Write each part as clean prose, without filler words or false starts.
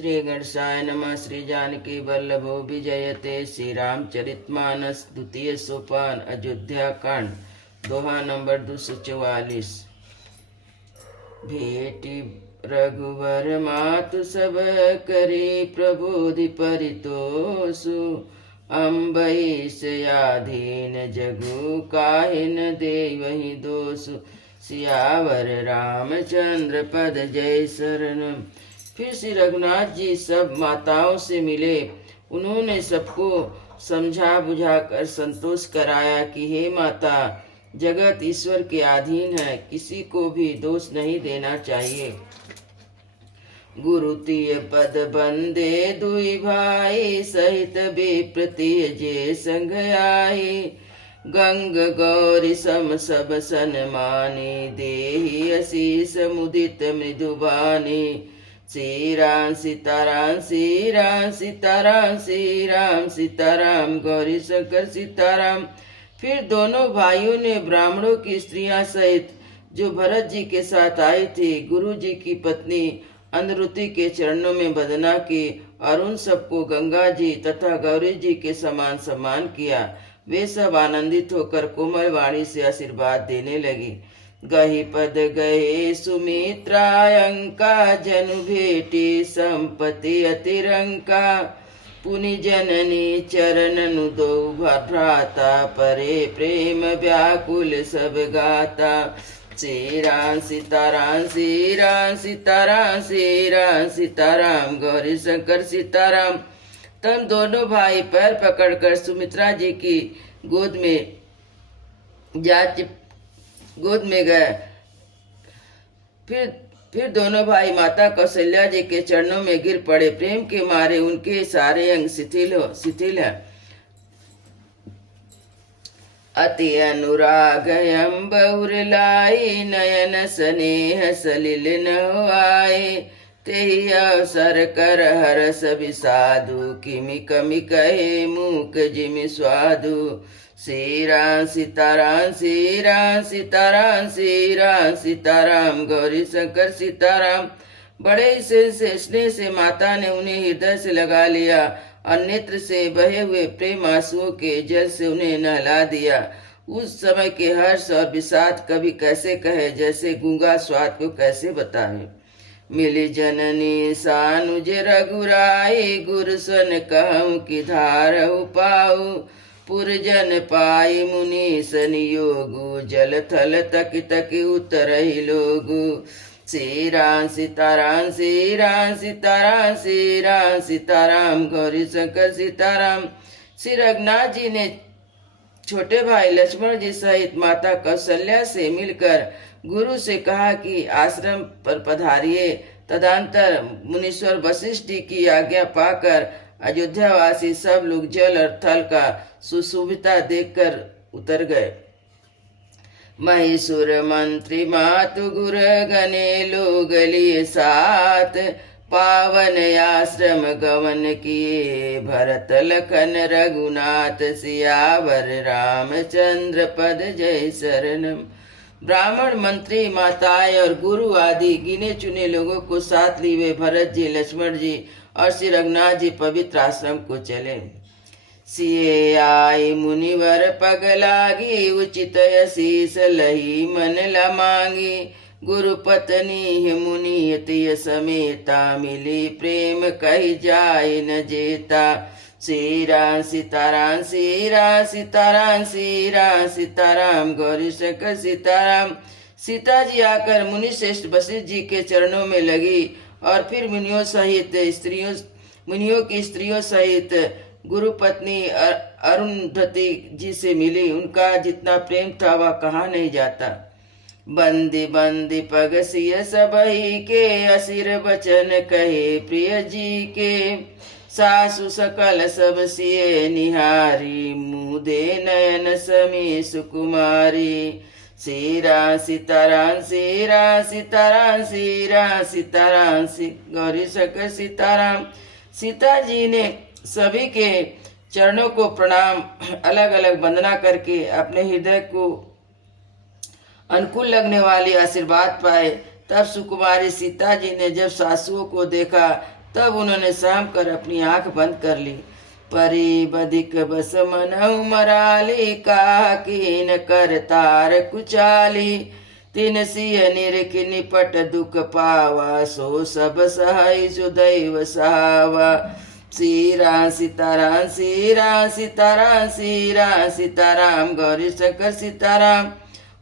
श्री गणेशाय नमः। श्री जानकी वल्लभो विजयते। श्री रामचरितमानस द्वितीय सोपान अयोध्या कांड दोहा नंबर 244। भेटी रघुवर मातु सब करे प्रबोधि परितोषु। अम्बई से आधीन जगु काहे न देवहि दोषु। सियावर रामचंद्र पद जय शरणम। फिर श्री रघुनाथ जी सब माताओं से मिले। उन्होंने सबको समझा बुझाकर संतोष कराया कि हे माता, जगत ईश्वर के अधीन है, किसी को भी दोष नहीं देना चाहिए। गुरु तिय पद बंदे दुई भाई सहित बेप्रतिय जे संग आए। गंग गौरी सम सब सन्माने देहि असीस मुदित मृदुबाने। श्री राम सीताराम श्री राम सीताराम श्री राम सीताराम गौरी शंकर सीताराम। फिर दोनों भाइयों ने ब्राह्मणों की स्त्रियां सहित जो भरत जी के साथ आई थी, गुरु जी की पत्नी अनुरुति के चरणों में वंदना की और उन सबको गंगा जी तथा गौरी जी के समान सम्मान किया। वे सब आनंदित होकर कोमल वाणी से आशीर्वाद देने लगी। गहि पद गए सुमित्रा अंका जनु भेटी संपत्ति अतिरंका। पुनि जननी चरणनु दो भ्राता परे प्रेम व्याकुल सब गाता। श्री राम सीताराम श्री राम सीताराम श्री राम सीताराम गौरी शंकर सीताराम। तब दोनों भाई पैर पकड़कर सुमित्रा जी की गोद में गए। फिर दोनों भाई माता कौशल्या जी के चरणों में गिर पड़े। प्रेम के मारे उनके सारे अंग शिथिल है। अति अनुराग बहुर लाई नयन स्नेह सलिल न आए। तेहि अवसर कर हरस विषादु किमि कमि कहे मूक जिमि स्वादु। श्री राम सीताराम श्री राम सीताराम श्री राम सीताराम गौरी शंकर सीताराम। बड़े से स्नेह से माता ने उन्हें हृदय से लगा लिया और नेत्र से बहे हुए प्रेम आंसुओं के जल से उन्हें नहला दिया। उस समय के हर्ष और विषाद कभी कैसे कहे, जैसे गूंगा स्वाद को कैसे बतावे। मिली जननी सानुज रघुराई गुरु सन कहूँ की धार पाऊ। पुरजन पाई मुनि संयोगु जल थल तक तक उतरहि लोगु। श्री राम सीताराम श्री राम सीताराम श्री राम सीताराम गौरी शंकर सीताराम। श्री रघुनाथ जी ने छोटे भाई लक्ष्मण जी सहित माता कौशल्या से मिलकर गुरु से कहा कि आश्रम पर पधारिए। तदंतर मुनीश्वर वशिष्ठ जी की आज्ञा पाकर अयोध्यावासी सब लोग जल और थल का सुशोभिता देखकर उतर गए। महिषुर मंत्री मातु गुर गने लोग लिए साथ। पावन आश्रम गवन किए भरत लखन रघुनाथ। सियावर रामचंद्र पद जय शरणम। ब्राह्मण मंत्री माताएं और गुरु आदि गिने चुने लोगों को साथ लिए भरत जी लक्ष्मण जी और श्री रघुनाथ जी पवित्र आश्रम को चले। सिए आई मुनिवर पग लागी उचित असीस लही मन लमांगी। गुरु पत्नी मुनि अति समेता मिली प्रेम कही जाय न जेता। श्री राम सीताराम श्री राम सीताराम श्री राम सीताराम गौरी शंकर सीताराम। सीता जी आकर मुनि श्रेष्ठ वशिष्ठ जी के चरणों में लगी और फिर मुनियों की स्त्रियों सहित गुरु पत्नी अरुंधति जी से मिली। उनका जितना प्रेम था वह कहा नहीं जाता। बंदी बंदी पग सिय सबहि के असिर बचन कहे प्रिय जी के। सासु सकल सब सिए निहारी मुदे नयन समी सुकुमारी। श्री राम सीताराम श्री राम सीताराम श्री राम सीताराम गौरी शंकर सीताराम। सीता जी ने सभी के चरणों को प्रणाम अलग अलग वंदना करके अपने हृदय को अनुकूल लगने वाले आशीर्वाद पाए। तब सुकुमारी सीता जी ने जब सासुओं को देखा तब उन्होंने साम कर अपनी आंख बंद कर ली। परी बधिक बस मनहु मराली, काह कीन कर तार कुचाली। तिन सिय निरख निपट दुख पावा, सो सब सहाय जो दैव सहावा। श्री राम सीताराम, श्री राम सीताराम, श्री राम सीताराम, गौरी शंकर सीताराम।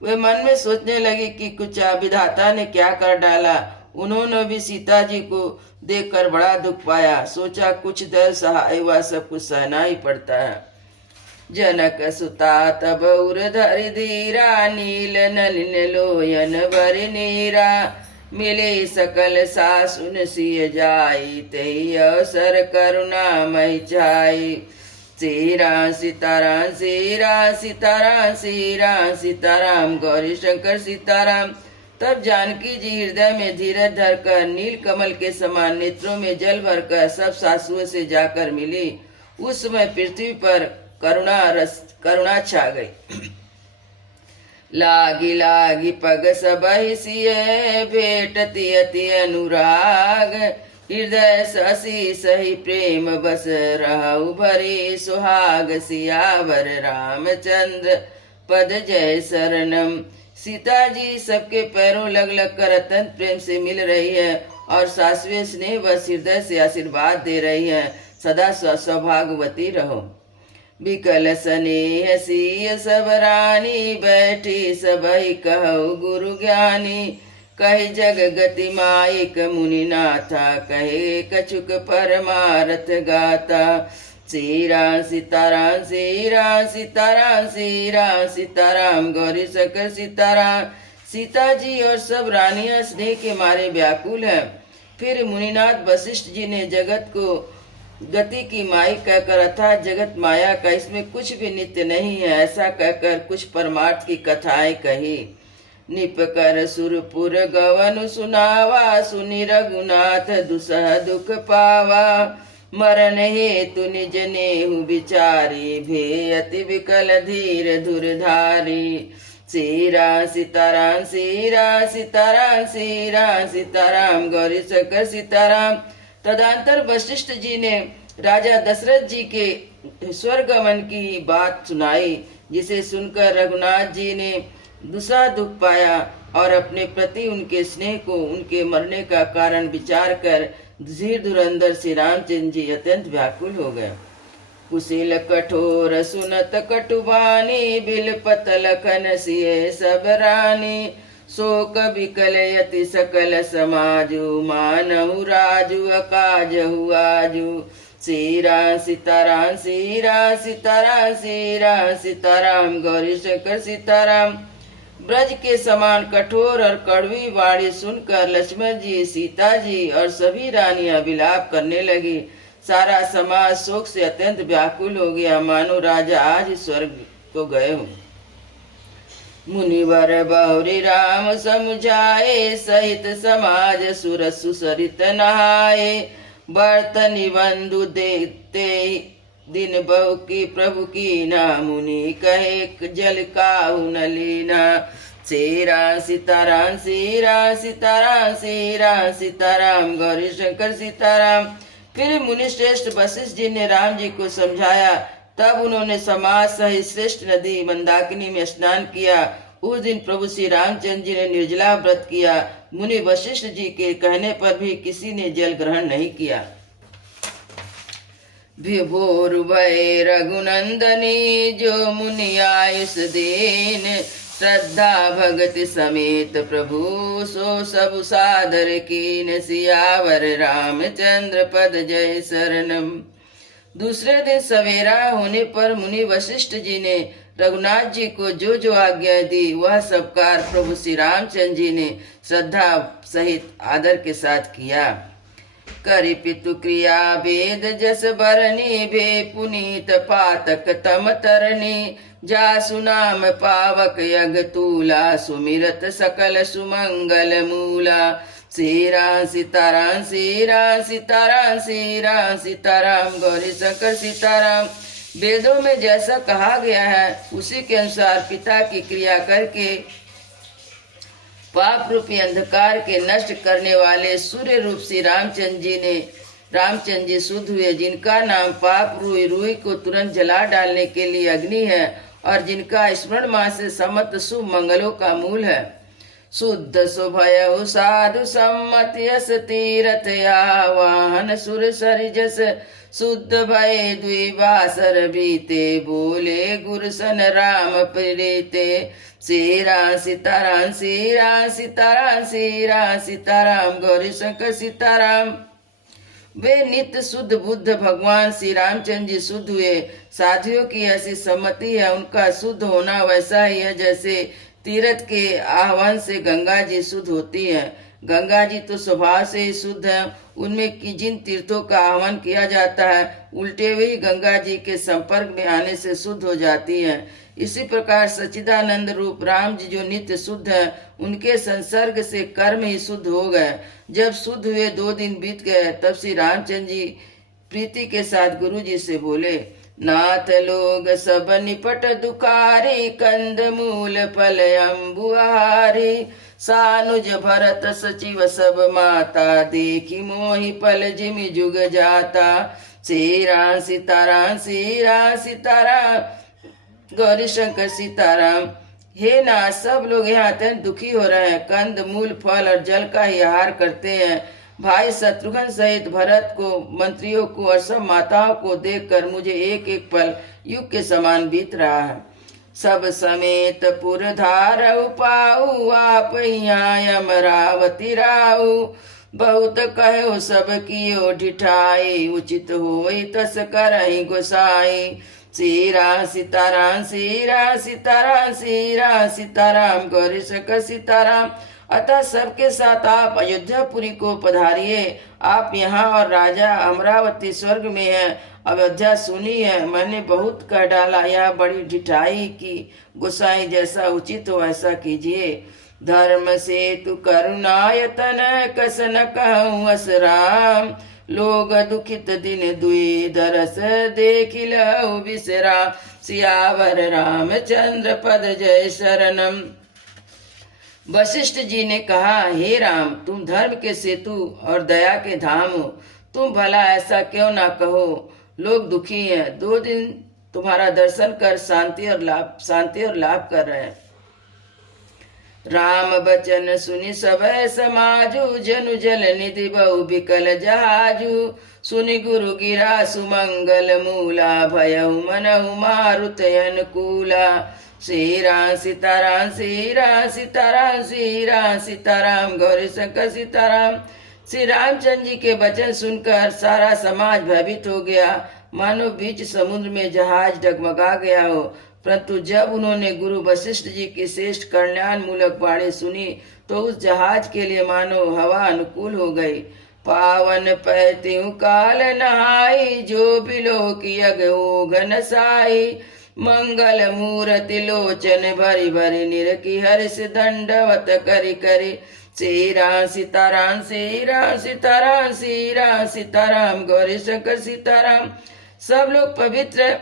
वे मन में सोचने लगी कि कुछ विधाता ने क्या कर डाला। उन्होंने भी सीता जी को देखकर बड़ा दुख पाया। सोचा कुछ दर सहाय हुआ, सब कुछ सहना ही पड़ता है। जनक सुता तब उर धरि धीरा, नील नलिन लोयन भरि नीरा। मिले सकल सासुन सिय जाई, तेहि अवसर करुणामय छाई। श्री राम सीताराम, श्री राम सीताराम, श्री राम सीताराम, गौरी शंकर सीताराम। तब जानकी जी हृदय में धीरज धरकर नील कमल के समान नेत्रों में जल भरकर सब सासुओं से जाकर मिली। उस समय पृथ्वी पर करुणा छा गई। लागी लागी पग सबहि सिय, भेटति अति अनुराग। हृदय ससी सही प्रेम बस रहु भरी, सुहाग सियावर रामचंद्र पद जय शरणम। सीता जी सबके पैरों लग लग कर अत्यंत प्रेम से मिल रही है और सासवे स्नेह व हृदय से आशीर्वाद दे रही है। सदा सौभाग्यवती रहो। बिकल स्नेह सिय सब रानी, बैठी सबहि कहु गुरु ज्ञानी। कहे जग गति माइक मुनि नाथा, कहे कछुक परमारथ गाता। श्री राम सीताराम, श्री राम सीताराम, श्री राम सीताराम, गौरी शंकर सीताराम। सीता जी और सब रानियां स्नेह के मारे व्याकुल हैं। फिर मुनिनाथ वशिष्ठ जी ने जगत को गति की माई कहकर अर्थात जगत माया का इसमें कुछ भी नित्य नहीं है ऐसा कहकर कुछ परमार्थ की कथाएं कही। निप कर सुरपुर गवन सुनावा, सुनि रघुनाथ दुसह दुख पावा। मरण हेतु निज नेहु विचारी, भे अति विकल धीर धुरधारी। श्री राम सीताराम, श्री राम सीताराम, श्री राम सीताराम, गौरी शंकर सीताराम। तदंतर वशिष्ठ जी ने राजा दशरथ जी के स्वर्गमन की बात सुनाई, जिसे सुनकर रघुनाथ जी ने दूसरा दुख पाया और अपने प्रति उनके स्नेह को उनके मरने का कारण विचार कर धीर धुरंधर श्री रामचंद्र जी अत्यंत व्याकुल हो गए। कुशील कठोर सुनत कटुबानी, बिलपत लखन सिए सब रानी। शोक विकल यति सकल समाजु, मानहु राजु अकाजहु आजु। श्री राम सीताराम, श्री राम सीताराम, श्री राम सीताराम, गौरी शंकर सीताराम। ब्रज के समान कठोर और कड़वी वाणी सुनकर लक्ष्मण जी, सीता जी और सभी रानियां विलाप करने लगी। सारा समाज शोक से अत्यंत व्याकुल हो गया, मानो राजा आज स्वर्ग को गए हों। मुनिवर बहुरी राम समुझाए, सहित समाज सुर सुसरित नहाए। बर्तनि बंधु देखते दिन बहु की प्रभु की ना, मुनि कहे जल काहू न लीना। श्री राम सीताराम, श्री राम सीताराम, श्री राम सीताराम, गौरी शंकर सीताराम। फिर मुनि श्रेष्ठ वशिष्ठ जी ने राम जी को समझाया। तब उन्होंने समाज सहित श्रेष्ठ नदी मंदाकिनी में स्नान किया। उस दिन प्रभु श्री रामचंद्र जी ने निर्जला व्रत किया। मुनि वशिष्ठ जी के कहने पर भी किसी ने जल ग्रहण नहीं किया। विभोर भय रघुनंदनी, जो मुनि आयुष दीन। श्रद्धा भगति समेत प्रभु, सो सब सादर कीन। सियावर रामचंद्र पद जय शरणम। दूसरे दिन सवेरा होने पर मुनि वशिष्ठ जी ने रघुनाथ जी को जो जो आज्ञा दी वह सब कार्य प्रभु श्री रामचंद्र जी ने श्रद्धा सहित आदर के साथ किया। करि पितु क्रिया वेद जस बरनी, भे पुनीत पातक तम तरनी। जासु नाम पावक यग तूला, सुमिरत सकल सुमंगल मूला। श्री राम सीताराम, श्री राम सीताराम, श्री राम सीताराम, गौरी शंकर सीताराम। वेदों में जैसा कहा गया है उसी के अनुसार पिता की क्रिया करके पाप रूपी अंधकार के नष्ट करने वाले सूर्य रूप श्री रामचंद्र जी ने रामचंद्र जी शुद्ध हुए, जिनका नाम पाप रूई, रूई को तुरंत जला डालने के लिए अग्नि है, और जिनका स्मरण मास से समस्त शुभ मंगलों का मूल है। शुद्ध सुभय साधु सम्मति यस तीरथ आवाहन सुर सरिजस, शुद्ध भय द्विवासर बीते, बोले गुरसन राम प्रीते। सीरा सीताराम सीरा सीताराम सीरा सीताराम, गौरी शंकर सीताराम। वे नित्य शुद्ध बुद्ध भगवान श्री रामचंद्र जी शुद्ध हुए। साधुओं की ऐसी सम्मति है, उनका शुद्ध होना वैसा ही है जैसे तीर्थ के आह्वान से गंगा जी शुद्ध होती है। गंगा जी तो स्वभाव से ही शुद्ध है, उनमें की जिन तीर्थों का आह्वान किया जाता है, उल्टे हुए गंगा जी के संपर्क में आने से शुद्ध हो जाती है। इसी प्रकार सच्चिदानंद रूप राम जी जो नित्य शुद्ध है, उनके संसर्ग से कर्म ही शुद्ध हो गए। जब शुद्ध हुए 2 दिन बीत गए, तब श्री रामचंद्र जी प्रीति के साथ गुरु जी से बोले, नाथ लोग सब निपट दुखारी, कंद मूल फल अम्बुआरी, सानुज भरत सचिव सब माता, देखी मोहि पल जिमि जुग जाता। सीरा सीताराम सीरा सीताराम, गौरी शंकर सीताराम। हे नाथ, सब लोग यहाँ अत्यंत दुखी हो रहे हैं, कंद मूल फल और जल का ही आहार करते हैं। भाई शत्रुघ्न सहित भरत को, मंत्रियों को और सब माताओं को देखकर मुझे एक एक पल युग के समान बीत रहा है। सब समेत पुरधार पाऊ, आप यहाँ अमरावती राऊ, बहुत कहो सब कियो ढिठाई, उचित होई तस करहि गोसाई। सीरा सीताराम सीरा सीताराम सीरा सीताराम, गौरी शंकर सीताराम। अतः सबके साथ आप अयोध्यापुरी को पधारिए। आप यहाँ और राजा अमरावती स्वर्ग में है। अयोध्या सुनी है, मैंने बहुत कह डाला, यह बड़ी ढिठाई की, गोसाई जैसा उचित हो ऐसा कीजिए। धर्म से तु करुणायतन, कस न कहूँ अस राम, लोग दुखित दिन दुई, दरस देख लहु बिसरा। सियावर रामचंद्र पद जय शरणम। वशिष्ठ जी ने कहा, हे राम, तुम धर्म के सेतु और दया के धाम हो, तुम भला ऐसा क्यों ना कहो। लोग दुखी हैं, 2 दिन तुम्हारा दर्शन कर शांति और लाभ कर रहे हैं। राम बचन सुनि सब समाजु, जनु जल निधि बहु बिकल जहाजु, सुनि गुरु गिरा सुमंगल मूला, भयउ मनहु मारुत अनुकूला। सीरा सीताराम सीरा सीताराम सीरा सीताराम, गौरी शंकर सीताराम। श्री रामचंद्र जी के वचन सुनकर सारा समाज भयभीत हो गया, मानो बीच समुद्र में जहाज डगमगा गया हो। परंतु जब उन्होंने गुरु वशिष्ठ जी की श्रेष्ठ कल्याण मूलक वाणी सुनी, तो उस जहाज के लिए मानो हवा अनुकूल हो गई। पावन पैत्यु काल नहाई, जो बिलो की अघ घनसाई, मंगल मूर्ति लोचन भरी भरी, निरखी हर्ष दंडवत करि करि। सीरा सीताराम सीरा सीताराम सीरा सीताराम, गौरी शंकर सीताराम। सब लोग पवित्र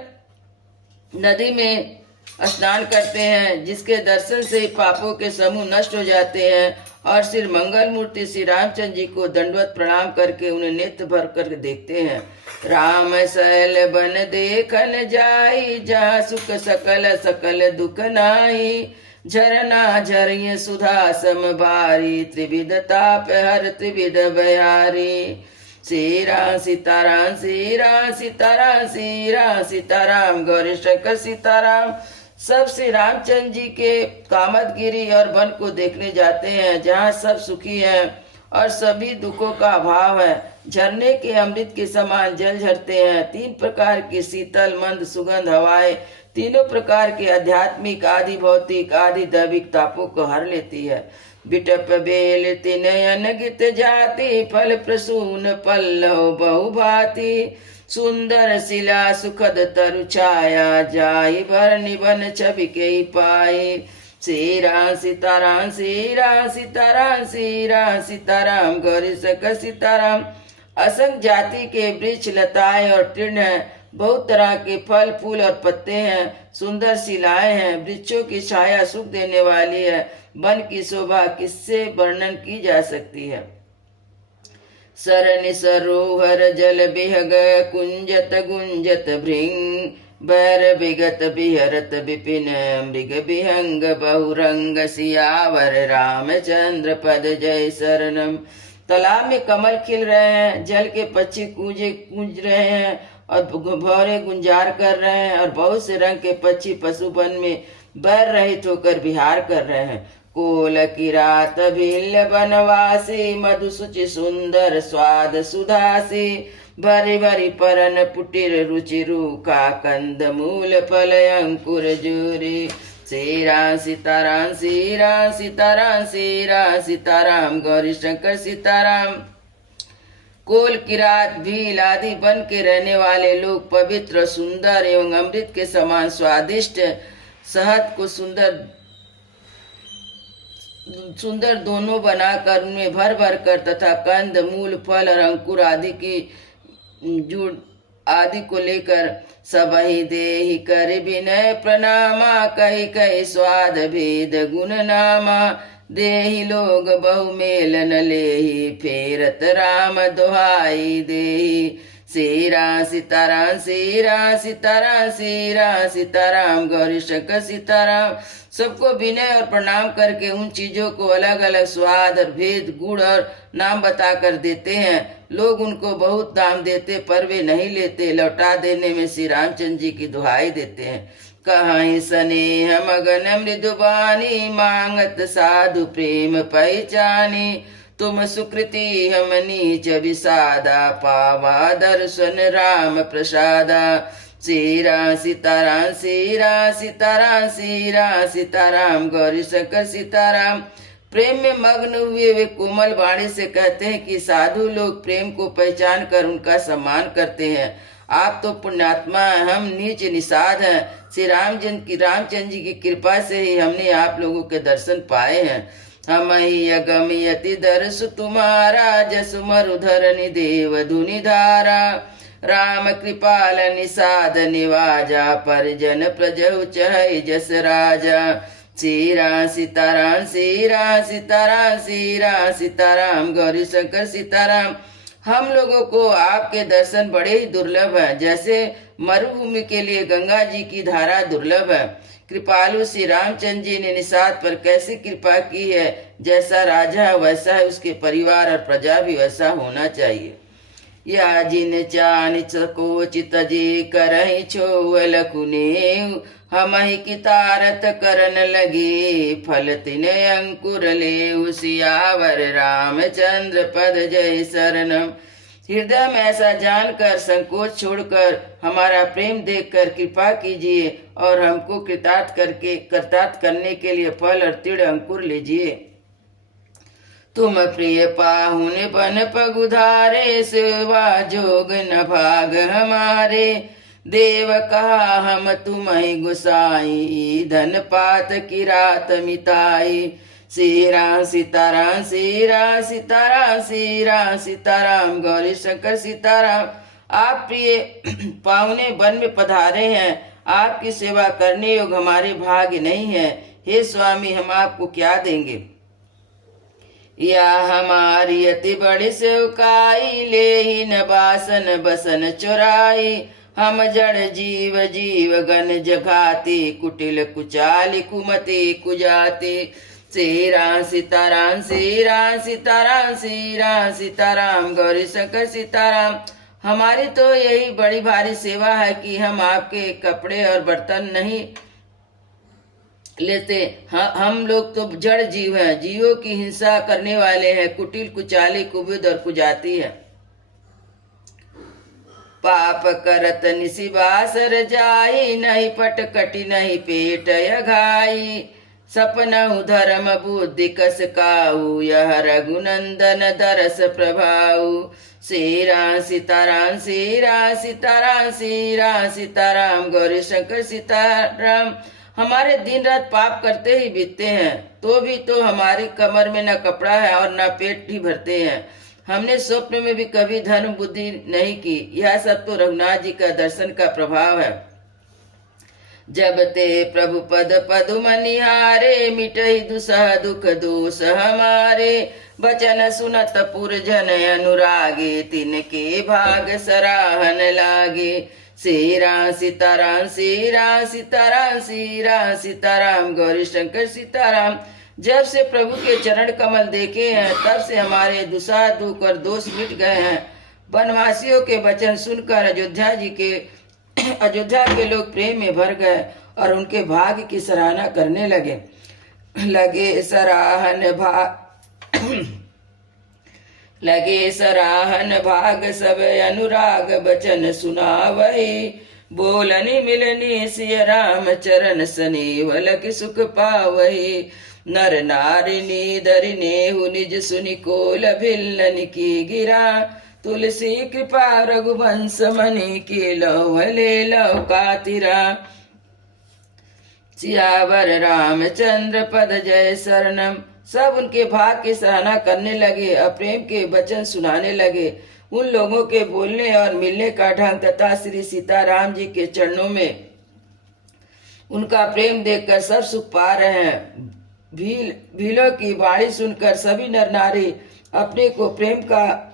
नदी में स्नान करते हैं, जिसके दर्शन से ही पापों के समूह नष्ट हो जाते हैं, और श्री मंगल मूर्ति श्री रामचंद्र जी को दंडवत प्रणाम करके उन्हें नेत्र भर कर देखते हैं। राम शैल बन देखन जाई, जहाँ सुख सकल सकल दुख नाई, झरना झरिय सुधा समबारी, त्रिविध ताप हर त्रिविध बयारी। सीरा सीताराम सीरा सीताराम सीरा सीताराम, गौरी शंकर सीताराम। सब श्री रामचंद्र जी के कामतगिरी और वन को देखने जाते हैं, जहाँ सब सुखी हैं और सभी दुखों का अभाव है। झरने के अमृत के समान जल झरते हैं। 3 प्रकार की शीतल मंद सुगंध हवाएं तीनों प्रकार के आध्यात्मिक आदि भौतिक आदि दैविक तापों को हर लेती है। बिटप बेल तिनयन गित जाति, फल प्रसून पल्लव बहुभाति, सुंदर शिला सुखद तरु छाया, जाई भर निबन छवि के पाई। सीरा सीताराम सीरा सीताराम सीरा सीताराम, गौरी शंकर सीताराम। असंख्य जाति के वृक्ष लताएं और तृण हैं, बहुत तरह के फल फूल और पत्ते हैं, सुंदर शिलाएं हैं, वृक्षों की छाया सुख देने वाली है। वन की शोभा किससे वर्णन की जा सकती है। सरनि सरोवर जल बिहग कुंजत गुंजत भृंग बर विगत बिहरत विपिन मृग विहंग बहुरंग सियावर रामचंद्र पद जय शरणम। तालाब में कमल खिल रहे हैं, जल के पक्षी कूंज रहे हैं और भौरे गुंजार कर रहे हैं, और बहुत से रंग के पक्षी पशुवन में बैर रहित होकर विहार कर रहे हैं। कोल किरात भिल्ल बनवासी मधु सुचि सुंदर स्वाद सुधासी भरी भरी परन पुटिर रुचि रूखा कंद मूल फल अंकुर जूरी। श्री राम सीताराम श्री राम सीताराम श्री राम सीताराम गौरी शंकर सीताराम। कोल किरात भील आदि बन के रहने वाले लोग पवित्र सुंदर एवं अमृत के समान स्वादिष्ट शहद को सुंदर दोनों बनाकर उनमें भर भर कर तथा कंद मूल फल और अंकुर आदि की जुड़ आदि को लेकर सबहि देहि कर विनय प्रणामा कहि कहि स्वाद भेद गुण नामा। देहि लोग बहु मेल न लेहि फेरत राम दुहाई देहि। श्री राम सीताराम श्री राम सीताराम श्री राम सीताराम गौरी शंकर सीताराम। सबको विनय और प्रणाम करके उन चीजों को अलग अलग स्वाद और भेद गुण और नाम बताकर देते हैं। लोग उनको बहुत दाम देते पर वे नहीं लेते। लौटा देने में श्री रामचंद्र जी की दुहाई देते हैं। कहीं स्नेह मगन मृदुबानी मांगत साधु प्रेम पहचानी। तुम सुकृति हम नीच विषादा पावा दर्शन राम प्रसादा। श्री राम सीताराम श्री राम सीताराम श्री राम सीताराम गौरी शंकर सीताराम। प्रेम में मग्न हुए वे कोमल वाणी से कहते हैं कि साधु लोग प्रेम को पहचान कर उनका सम्मान करते हैं। आप तो पुण्यात्मा हैं, हम नीच निषाद हैं। श्री रामचंद्र जी की कृपा से ही हमने आप लोगों के दर्शन पाए हैं। हम ही अगमयति दर्श तुम्हारा जसु मरुधरनि देव धुनि धारा। राम कृपाल निषाद निवाजा परिजन प्रजहु चहै जस राजा। श्री राम सीताराम श्री राम सीताराम श्री राम सीताराम गौरी शंकर सीताराम। हम लोगों को आपके दर्शन बड़े ही दुर्लभ हैं, जैसे मरुभूमि के लिए गंगा जी की धारा दुर्लभ है। कृपालु श्री रामचंद्र जी ने निषाद पर कैसी कृपा की है, जैसा राजा वैसा है उसके परिवार और प्रजा भी वैसा होना चाहिए। या जिन चान सकोचित जी करहि छो लखुने हम ही कितारत करन लगे फल तिन अंकुर ले सियावर रामचंद्र पद जय शरणम। हृदय में ऐसा जानकर संकोच छोड़कर हमारा प्रेम देखकर कृपा कीजिए और हमको कृतार्थ करने के लिए फल और तिड़ अंकुर लीजिए। तुम प्रिय पाहुन बन पगुधारे सेवा जोग न भाग हमारे। देव कहा हम तुम्हि गुसाई धन पात की रात मिताई। श्री राम सीताराम श्री राम सीताराम श्री राम सीताराम गौरी शंकर सीताराम। आप प्रिय पाहुने वन में पधारे हैं, आपकी सेवा करने योग हमारे भाग्य नहीं है। हे स्वामी, हम आपको क्या देंगे? या हमारी अति बड़ी सेवकाई ले ही न बासन बसन चुराई। हम जड़ जीव जीव गण जघाती कुटिल कुचाली कुमति कुजाती। श्री राम सीताराम श्री राम सीताराम श्री राम सीताराम गौरी शंकर सीताराम। हमारी तो यही बड़ी भारी सेवा है कि हम आपके कपड़े और बर्तन नहीं लेते। हम लोग तो जड़ जीव हैं, जीवों की हिंसा करने वाले हैं, कुटिल कुचाली कुबुद और कुजाती है। पाप करत निशिबासर जाई नहीं पट कटी नहीं पेट यघाई। सपनहु धर्म बुद्धि कस काऊ यह रघुनंदन दरस प्रभाऊ। श्री राम सीताराम श्री राम सीताराम श्री राम सीताराम गौरी शंकर सीताराम। हमारे दिन रात पाप करते ही बीतते हैं, तो भी तो हमारी कमर में न कपड़ा है और न पेट ही भरते हैं। हमने स्वप्न में भी कभी धर्म बुद्धि नहीं की। यह सब तो रघुनाथ जी का दर्शन का प्रभाव है। जब ते प्रभु पद पदुम निहारे मिटहि दुसह दुख दोष हमारे। बचन सुनत पुरजन अनुरागे, तिनके भाग सराहन लागे। श्री राम सीताराम, श्री राम सीताराम, श्री राम सीताराम, गौरी शंकर सीताराम। जब से प्रभु के चरण कमल देखे हैं तब से हमारे दुसा दुख और दोष मिट गए हैं। वनवासियों के वचन सुनकर अयोध्या के लोग प्रेम में भर गए और उनके भाग्य की सराहना करने लगे सराहन भाग सब अनुराग बचन सुनावही। बोलनी मिलनी सिय राम चरण सनेवल की सुख पावही। नर नारी नीदरि नेहु निज सुनि कोल भिल्लन की गिरा। तुलसी कृपा रघुवंश मनि के लौले लौ कातिरा। सियावर रामचंद्र पद जय शरणम। सब उनके भाग की सराहना करने लगे और प्रेम के वचन सुनाने लगे। उन लोगों के बोलने और मिलने का ढंग तथा श्री सीताराम जी के चरणों में उनका प्रेम देखकर सब सुख पा रहे हैं। भीलों की वाणी सुनकर सभी नर नारी अपने को प्रेम का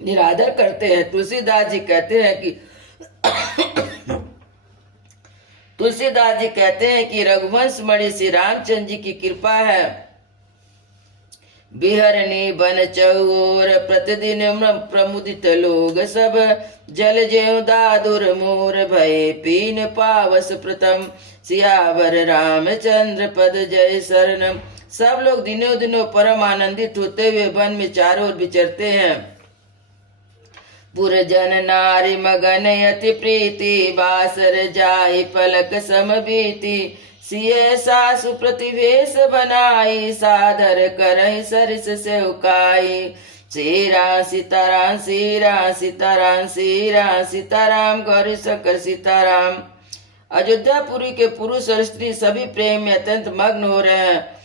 निरादर करते हैं। तुलसीदास जी कहते हैं कि रघुवंश मणि श्री रामचंद्र जी की कृपा है। बिहरनी बन चौर प्रतिदिन प्रमुदित लोग सब। जल ज्यों दादुर मोर भय पीन पावस प्रथम। सियावर रामचंद्र पद जय शरणम। सब लोग दिनों दिनों परम आनंदित होते हुए वन में चारों ओर विचरते हैं। पुरजन नारी मगन अति प्रीति। बासर जाई पलक सम बीती। सिय सासु प्रतिवेश बनाई। सादर करहि सरिस सेवकाई। श्री राम सीताराम, श्री राम सीताराम, श्री राम सीताराम, गौरी शंकर सीताराम। अयोध्यापुरी के पुरुष और स्त्री सभी प्रेम में अत्यंत मग्न हो रहे हैं।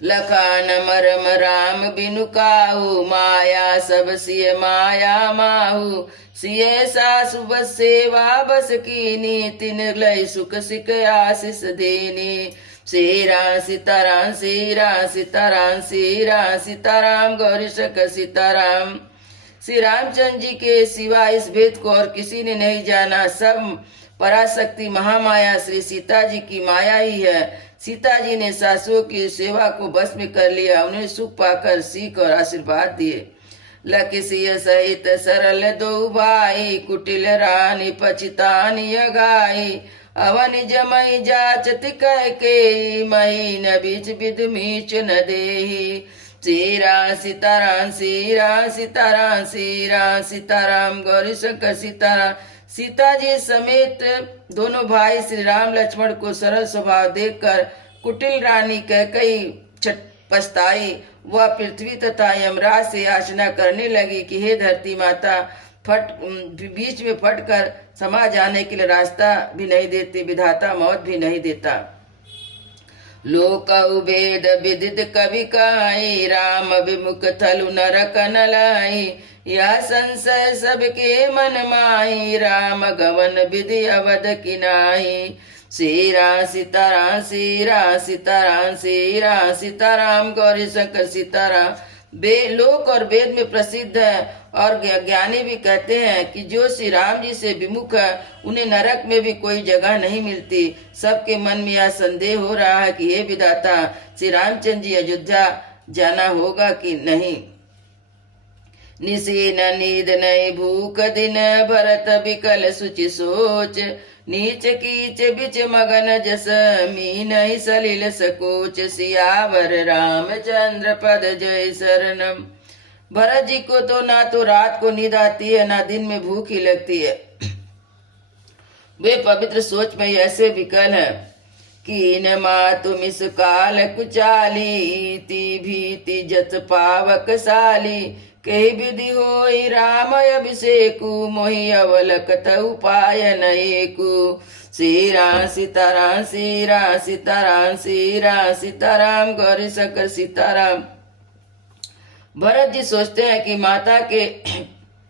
लखान मरम राम बिनु काहू। माया सब सिय माया माहू। सिय सासु बस सेवा बस कीनी। तिन लय सुख सिख आशीष देनी। श्री राम सीताराम, श्री राम सीताराम, श्री राम सीताराम, गौरी शंकर सीताराम। श्री रामचंद्र जी के सिवा इस भेद को और किसी ने नहीं जाना। सब पराशक्ति महामाया श्री सीता जी की माया ही है। सीता जी ने सासुओं की सेवा को बस में कर लिया। उन्हें सुख पाकर सीख और आशीर्वाद दिए। लखिसिय सहित सरल दो भाई। कुटिल रानी पचितानी अगाई। अवनि जमई जाचति कह के। महीन बीच विध मीच न देही। श्री राम सीताराम, श्री राम सीताराम, श्री राम सीताराम, गौरी शंकर सीताराम। सीता जी समेत दोनों भाई श्री राम लक्ष्मण को सरल स्वभाव देखकर कुटिल रानी कैकेयी पछताई। वह पृथ्वी तथा यमराज से याचना करने लगी कि हे धरती माता, बीच में फटकर समा जाने के लिए रास्ता भी नहीं देती, विधाता मौत भी नहीं देता। लोक वेद विदित कवि काई। राम विमुख थलु नरक न लाई। यह संशय सबके मन माही। राम गवन विधि अवध किनाही। श्री राम सीताराम, श्री राम सीताराम, श्री राम सीताराम, गौरी शंकर सीताराम। लोक और वेद में प्रसिद्ध है और ज्ञानी भी कहते हैं कि जो श्री राम जी से विमुख है उन्हें नरक में भी कोई जगह नहीं मिलती। सबके मन में यह संदेह हो रहा है कि हे विधाता, श्री रामचंद्र जी अयोध्या जाना होगा कि नहीं। निसी न नींद नहीं भूख दिन। भरत बिकल सुचि सोच। नीच कीच बिच मगन जस। मीन सलिल सकोच। सियावर रामचंद्र पद जय शरणम। भरत जी को तो ना तो रात को नींद आती है ना दिन में भूख ही लगती है। वे पवित्र सोच में ऐसे विकल है। कीन मातु मिस काल कुचाली। ती भीति जत पावक साली। कही विधि होई राम अभिषेकु। मोहि अवल कथ उपाय नएकु। श्री राम सीताराम, श्री राम सीताराम, श्री राम सीताराम, गौरी शंकर सीताराम। भरत जी सोचते हैं कि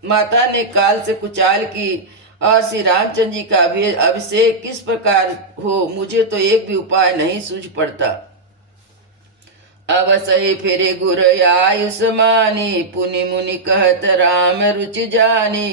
माता ने काल से कुचाल की और श्री रामचंद्र जी का अभिषेक किस प्रकार हो, मुझे तो एक भी उपाय नहीं सूझ पड़ता। अवसई फिर गुर आयुष्मानी, पुनि मुनि कहत राम रुचि जानी।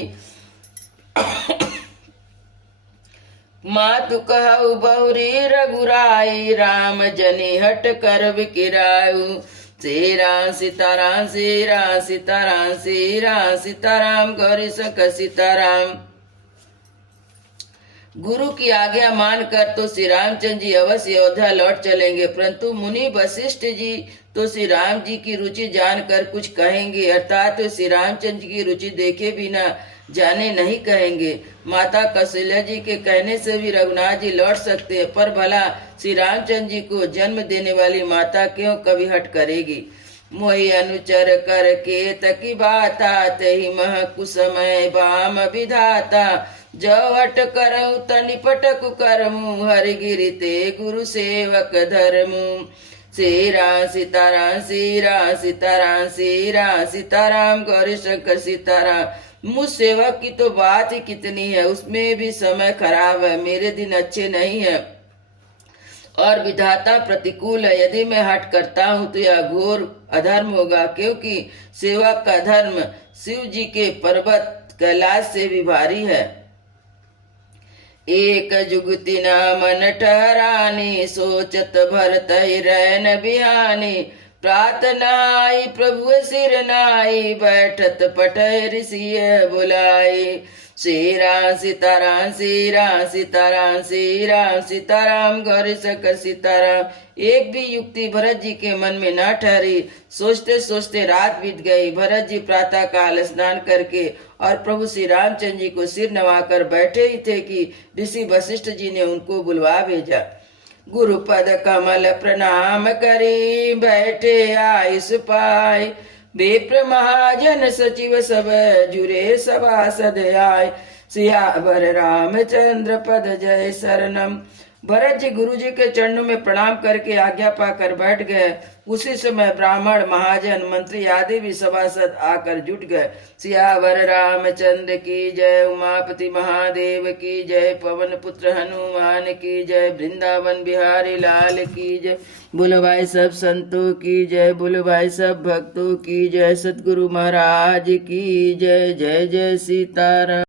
मातु कहु बहुरी रघुराई, राम जनि हट कर विकिरायु। सीरा सीताराम सीरा सीताराम सीरा सीताराम गौरी शंकर सीताराम। गुरु की आज्ञा मानकर तो श्री रामचंद्र जी अवश्य अयोध्या लौट चलेंगे, परंतु मुनि वशिष्ठ जी तो श्री राम जी की रुचि जानकर कुछ कहेंगे, अर्थात तो श्री रामचंद्र जी की रुचि देखे बिना जाने नहीं कहेंगे। माता कौशल्या जी के कहने से भी रघुनाथ जी लौट सकते हैं, पर भला श्री रामचंद्र जी को जन्म देने वाली माता क्यों कभी हट करेगी। मोहि अनुचर कर के तकी बाता, तहि मह कुसमय बाम विधाता। जो हट करऊँ तनि पटक करमु, हरिगिरि ते गुरु सेवक धर्मु। सीरा सीताराम सीरा सीताराम सीरा सीताराम गौरी शंकर सीताराम। मुझ सेवक की तो बात ही कितनी है, उसमें भी समय खराब है, मेरे दिन अच्छे नहीं है और विधाता प्रतिकूल है। यदि मैं हट करता हूँ तो यह घोर अधर्म होगा, क्योंकि सेवक का धर्म शिव जी के पर्वत कैलाश से भी भारी है। एक जुगति न मन ठहरानी, सोचत भरत रैन बिहानी। प्रार्थना आई प्रभु सिर नाई, बैठत पटय ऋषि बुलाई। सीरा सीताराम सीरा सीताराम सीरा सीताराम गौरी शंकर सीताराम। एक भी युक्ति भरत जी के मन में न ठहरी। सोचते सोचते रात बीत गई। भरत जी प्रातः काल स्नान करके और प्रभु श्री रामचंद्र जी को सिर नवाकर बैठे ही थे कि ऋषि वशिष्ठ जी ने उनको बुलवा भेजा। गुरुपद कमल प्रणाम करी, बैठे आयुष पाए। विप्र महाजन सचिव सब जुरे सभासद आय। सियावर रामचंद्र पद जय शरणम। भरत जी गुरु जी के चरणों में प्रणाम करके आज्ञा पाकर बैठ गए। उसी समय ब्राह्मण महाजन मंत्री आदि भी सभासद आकर जुट गए। सियावर रामचंद्र की जय, उमापति महादेव की जय, पवन पुत्र हनुमान की जय, वृंदावन बिहारी लाल की जय। बोलो भाई सब संतों की जय, बोलो भाई सब भक्तों की जय, सतगुरु महाराज की जय। जय जय सीताराम।